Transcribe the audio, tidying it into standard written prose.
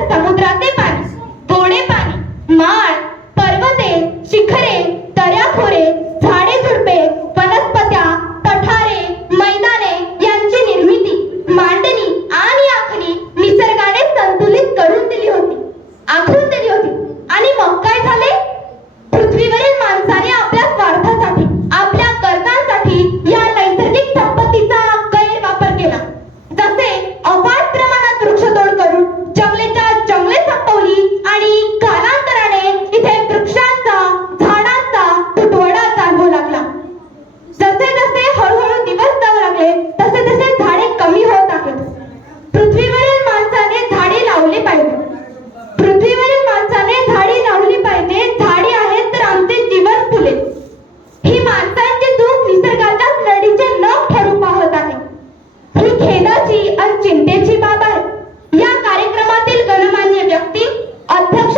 तर समुद्राचे पाणी, गोडे पाणी, माळ, पर्वते, शिखरे, दऱ्याखोरे, झाडे झुडपे, वनस्पत्या, पठारे, मैदाने यांची निर्मिती, मांडणी आणि आखणी निसर्गाने संतुलित करून दिली होती, आखून दिली होती. आणि मग काय झाले? पृथ्वीवरील माणसाने आपल्या स्वार्थासाठी, आपल्या गरजांसाठी या नैसर्गिक संपत्तीचा गैरवापर केला. जसे अफाट प्रमाणात वृक्षतोड करून जंगलेच्या जंगले संपवली आणि कालांतराने इथे वृक्षांचा, झाडांचा तुटवडा जाणवू लागला. जसे जसे हळूहळू दिवस जाऊ लागले तसे तसे झाडे कमी होत आहेत. पृथ्वीवरील माणसाने झाडे लावली पाहिजे. पृथ्वीवरील माणसाने झाडे लावली पाहिजे. झाडे आहेत तर आमचे जीवन फुलेल. ही माणसांची चूक निसर्गाच्या लढीचे नख ठरू पाहत आहे. ही खेदाची आणि चिंतेची बाब आहे. या कार्यक्रमातील गणमान्य व्यक्ती, अध्यक्ष